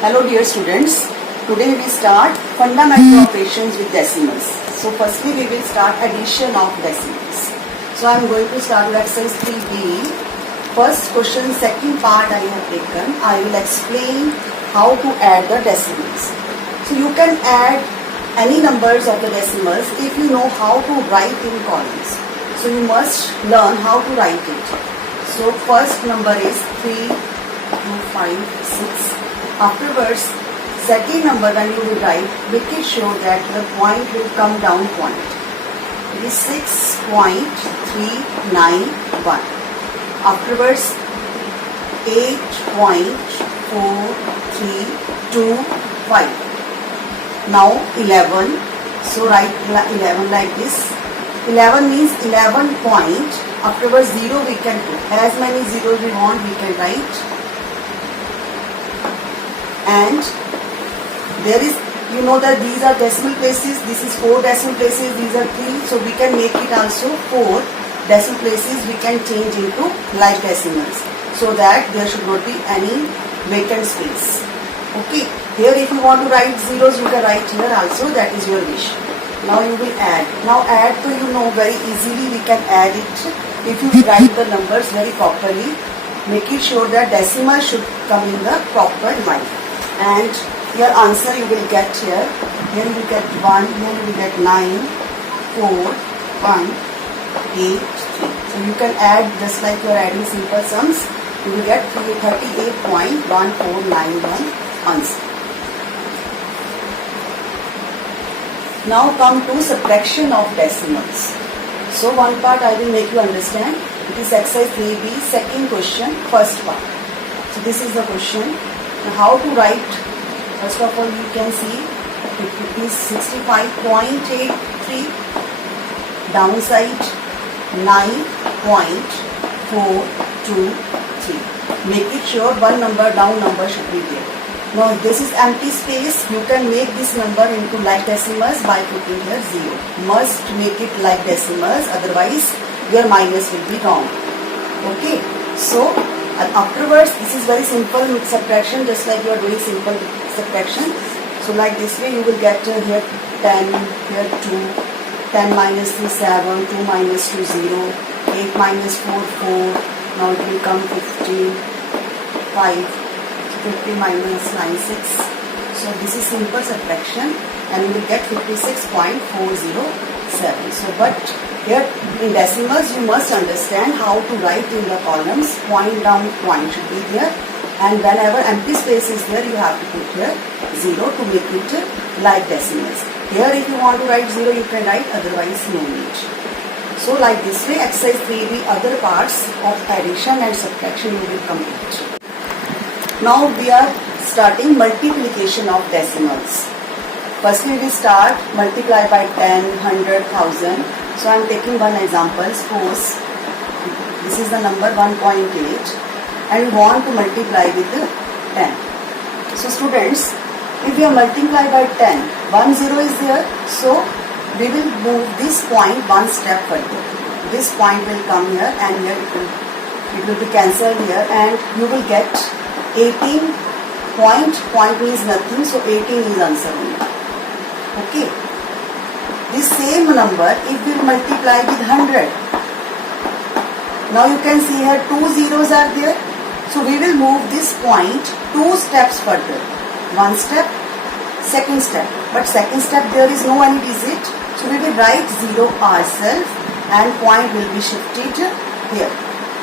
Hello dear students, today we start fundamental operations with decimals. So firstly we will start addition of decimals. So I am going to start with exercise 3B. First question, second part I have taken. I will explain how to add the decimals. So you can add any numbers of the decimals if you know how to write in columns. So you must learn how to write it. So first number is 3, 2, 5, 6. Afterwards, second number when you will write, make it sure that the point will come down point. It is 6.391. Afterwards, 8.4325. Now 11. So write 11 like this. 11 means 11 point. Afterwards 0 we can put. As many zeros we want we can write. And there is, you know that these are decimal places, this is 4 decimal places, these are 3, so we can make it also 4 decimal places we can change into like decimals, so that there should not be any vacant space. Okay, here if you want to write zeros you can write here also, that is your wish. Now you will add. Now add, so you know very easily we can add it if you write the numbers very properly. Make it sure that decimal should come in the proper line. And your answer you will get here. Here you will get 1, here you will get 9, 4, 1, 8, 3. So you can add just like you are adding simple sums. You will get 38.1491 answer. Now come to subtraction of decimals. So one part I will make you understand. It is exercise 3B, second question, first part. So this is the question. Now how to write? First of all, you can see it is 65.83, downside 9.423. Make it sure one number down number should be there. Now this is empty space. You can make this number into like decimals by putting here 0. Must make it like decimals, otherwise your minus will be wrong. Okay, so afterwards this is very simple subtraction, just like you are doing simple subtraction. So like this way you will get here 10, here 2, 10 minus 3 7, 2 minus 2 0, 8 minus 4 4. Now it will come 15, 5, 50 minus 9 6. So this is simple subtraction and you will get 56.407. So but here in decimals you must understand how to write in the columns. Point down point should be here, and whenever empty space is there you have to put here 0 to make it like decimals. Here if you want to write 0 you can write, otherwise no need. So like this way exercise 3B other parts of addition and subtraction you will complete. Now we are starting multiplication of decimals. Firstly we will start multiply by 10, 100, 1000. So I am taking one example. Suppose this is the number 1.8 and we want to multiply with 10. So students, if we are multiply by 10, 1 0 is there. So we will move this point one step further. This point will come here and here it will be cancelled here, and you will get 18 point means nothing, so 18 is answer only. Okay. This same number if we multiply with 100. Now you can see here 2 zeros are there. So we will move this point 2 steps further. One step, second step. But second step there is no any digit. So we will write 0 ourselves and point will be shifted here.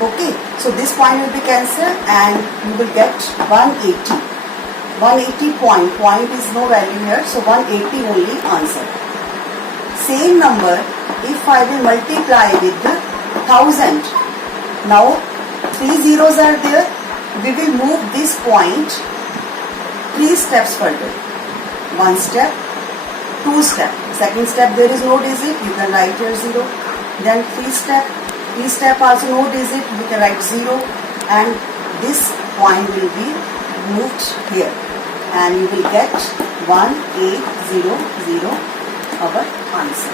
Okay. So this point will be cancelled and you will get 180. 180 point. Point is no value here. So 180 only answer. Same number if I will multiply with 1000. Now 3 zeros are there. We will move this point 3 steps further. One step, 2 step. Second step there is no digit, you can write here 0. Then 3 step also no digit, you can write 0. And this point will be moved here. And you will get 1800 our answer.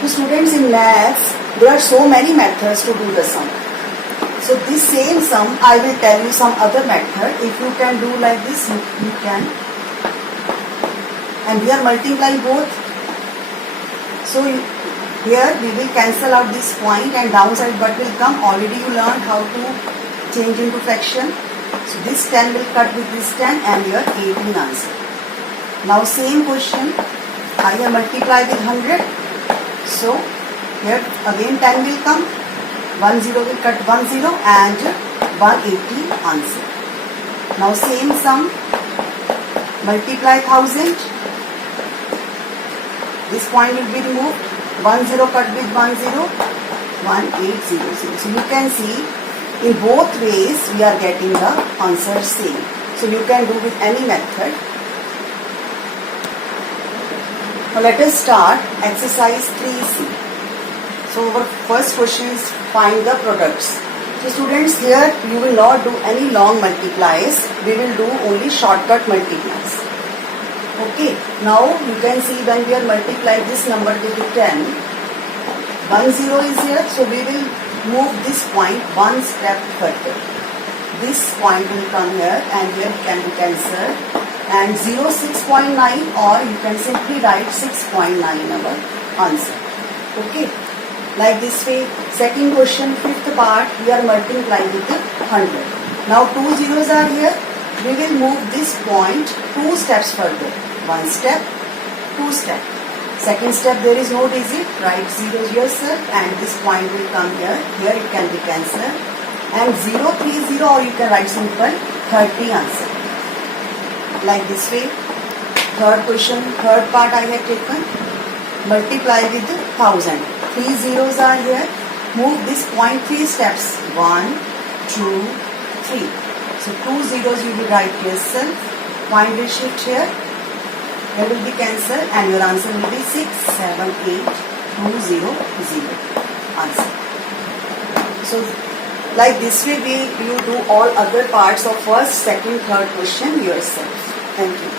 To students in maths, there are so many methods to do the sum. So this same sum, I will tell you some other method. If you can do like this, you can. And we are multiplying both. So here we will cancel out this point and downside but will come. Already you learned how to change into fraction. So this 10 will cut with this 10 and your 18 answer. Now same question, I have multiplied with 100. So here again 10 will come. 1 0 will cut 1 0 and 180 answer. Now same sum, multiply 1000. This point will be removed. 1 0 cut with 1 0, 1800. So you can see in both ways we are getting the answer same. So you can do with any method. Now let us start exercise 3C. So our first question is find the products. So students, here you will not do any long multiplies. We will do only shortcut multiplies. Okay, now you can see when we are multiplying this number with 10, 1 0 is here, so we will move this point one step further. This point will come here and here it can be cancelled, and 0 6.9, or you can simply write 6.9 our answer. Okay, like this way. Second question, fifth part, we are multiplying with 100. Now 2 zeros are here, we will move this point 2 steps further. One step, 2 step. Second step, there is no digit, write 0 yourself and this point will come here. Here it can be cancelled. And 0, 3, 0, or you can write simple 30 answer. Like this way. Third question, third part I have taken. Multiply with 1000. 3 zeros are here. Move this point 3 steps. 1, 2, 3. So 2 zeros you will write yourself. Point will shift here. Here will be cancelled and your answer will be 678,200 answer. So like this way you do all other parts of first, second, third question yourself. Thank you.